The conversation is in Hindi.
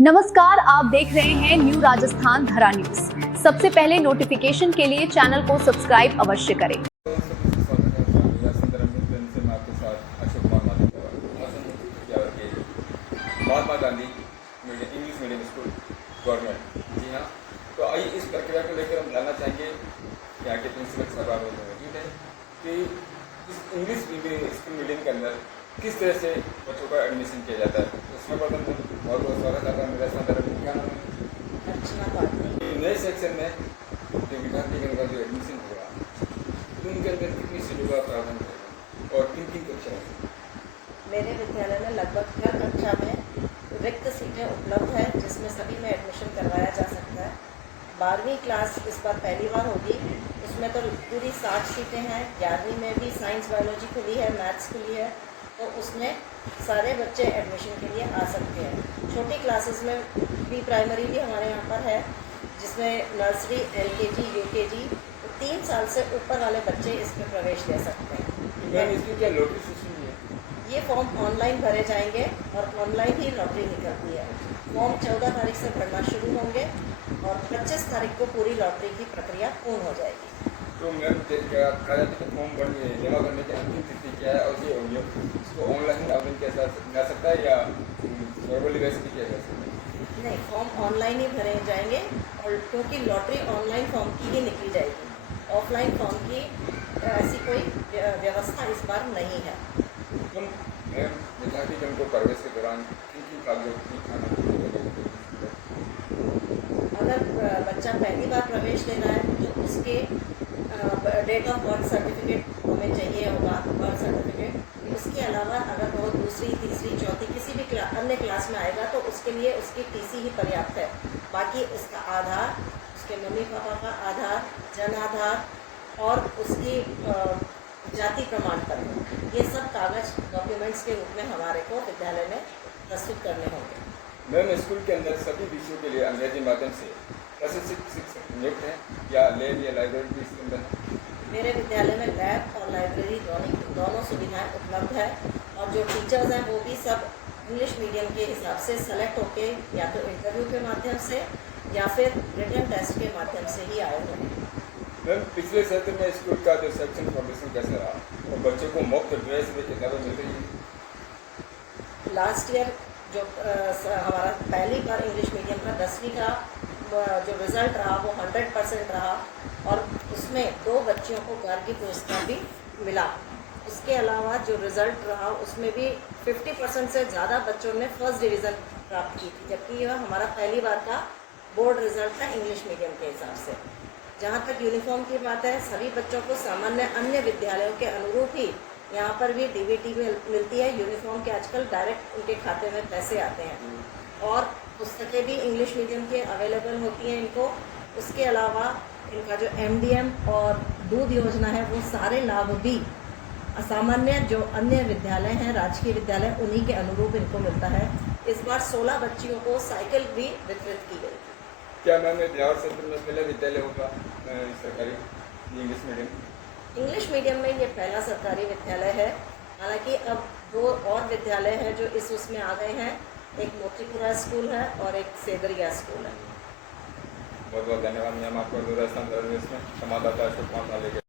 नमस्कार, आप देख रहे हैं न्यू राजस्थान धरा न्यूज। सबसे पहले नोटिफिकेशन के लिए चैनल को सब्सक्राइब अवश्य करें। Mahatma Gandhi English medium school government, जी हाँ। तो आइए इस प्रक्रिया को लेकर हम जानना चाहेंगे यहाँ के प्रिंसिपल साहब मौजूद है कि इस इंग्लिश स्कूल मीडियम के अंदर किस तरह से बच्चों का एडमिशन किया जाता है। उसमें बहुत बहुत स्वागत करता हूँ। मेरा क्या नाम है? नए सेक्शन में जो विद्यार्थी का जो एडमिशन होगा तो उनके अंदर कितनी सीटों का प्रावधान होगा और किन किन कक्षाओं? मेरे विद्यालय में लगभग हर कक्षा में रिक्त सीटें उपलब्ध है, जिसमें सभी में एडमिशन करवाया जा सकता है। 12वीं क्लास इस बार पहली बार होगी, उसमें तो पूरी 60 सीटें हैं। 11वीं में भी साइंस बायोलॉजी खुली है, मैथ्स खुली है, तो उसमें सारे बच्चे एडमिशन के लिए आ सकते हैं। छोटी क्लासेस में प्री प्राइमरी भी हमारे यहाँ पर है, जिसमें नर्सरी, LKG, UKG, तो 3 साल से ऊपर वाले बच्चे इसमें प्रवेश ले सकते हैं। इसकी क्या लॉटरी सिस्टम है? ये फॉर्म ऑनलाइन भरे जाएंगे और ऑनलाइन ही लॉटरी निकलती है। फॉर्म 14 तारीख से भरना शुरू होंगे और 25 तारीख को पूरी लॉटरी की प्रक्रिया पूर्ण हो जाएगी। तो मैम फॉर्म जमा करने की अंतिम तिथि क्या है और ये इसको ऑनलाइन आवेदन किया जा सकता है या नॉर्मली वैसे भी किया जा सकता है? नहीं, फॉर्म ऑनलाइन ही भरे जाएंगे, और क्योंकि लॉटरी ऑनलाइन फॉर्म की ही निकली जाएगी, ऑफलाइन फॉर्म की ऐसी कोई व्यवस्था इस बार नहीं है। विद्यार्थी जन को प्रवेश के दौरान किन कागजों अगर बच्चा पहली बार प्रवेश लेना है तो उसके डेट ऑफ बर्थ सर्टिफिकेट हमें चाहिए होगा, बर्थ सर्टिफिकेट। उसके अलावा अगर वो दूसरी, तीसरी, चौथी किसी भी अन्य क्लास में आएगा तो उसके लिए उसकी TC ही पर्याप्त है। बाकी उसका आधार, उसके मम्मी पापा का आधार, जन आधार और उसकी जाति प्रमाण पत्र, ये सब कागज डॉक्यूमेंट्स के रूप में हमारे को विद्यालय में प्रस्तुत करने होंगे। मैम, स्कूल के अंदर सभी विषयों के लिए अंग्रेजी माध्यम से प्रशिक्षित शिक्षक नियुक्त हैं या लैब या लाइब्रेरी भी इसके अंदर है? मेरे विद्यालय में लैब और लाइब्रेरी दोनों सुविधाएं उपलब्ध है, और जो टीचर्स हैं वो भी सब इंग्लिश मीडियम के हिसाब से सेलेक्ट होके या तो इंटरव्यू के माध्यम से या फिर रिटन टेस्ट के माध्यम से ही आए हुए हैं। मैम, पिछले सत्र में स्कूल का जो शैक्षणिक प्रदर्शन कैसा रहा और बच्चों को मुफ्त ड्रेस व किताबें मिल रही है? लास्ट ईयर जो हमारा पहली बार इंग्लिश मीडियम का 10वीं का जो रिज़ल्ट रहा वो 100% रहा, और उसमें 2 बच्चियों को गार्गी पुरस्कार भी मिला। उसके अलावा जो रिज़ल्ट रहा उसमें भी 50% से ज़्यादा बच्चों ने फर्स्ट डिवीज़न प्राप्त की थी, जबकि यह हमारा पहली बार का बोर्ड रिज़ल्ट था इंग्लिश मीडियम के हिसाब से। जहाँ तक यूनिफॉर्म की बात है, सभी बच्चों को सामान्य अन्य विद्यालयों के अनुरूप ही यहाँ पर भी DBT मिलती है। यूनिफॉर्म के आजकल डायरेक्ट उनके खाते में पैसे आते हैं, और पुस्तकें भी इंग्लिश मीडियम की अवेलेबल होती हैं इनको। उसके अलावा इनका जो MDM और दूध योजना है, वो सारे लाभ भी असामान्य जो अन्य विद्यालय हैं, राजकीय विद्यालय, उन्हीं के अनुरूप इनको मिलता है। इस बार 16 बच्चियों को साइकिल भी वितरित की गई। क्या मैम, बिहार क्षेत्र में पहला विद्यालय होगा सरकारी इंग्लिश मीडियम? इंग्लिश मीडियम में ये पहला सरकारी विद्यालय है। हालांकि अब 2 और विद्यालय हैं जो इस उसमें आ गए हैं, एक मोतीपुरा स्कूल है और एक सेदरिया स्कूल है। बहुत बहुत धन्यवाद मैम, आपको दूरदर्शन में संवाददाता अशोक कुमार लेके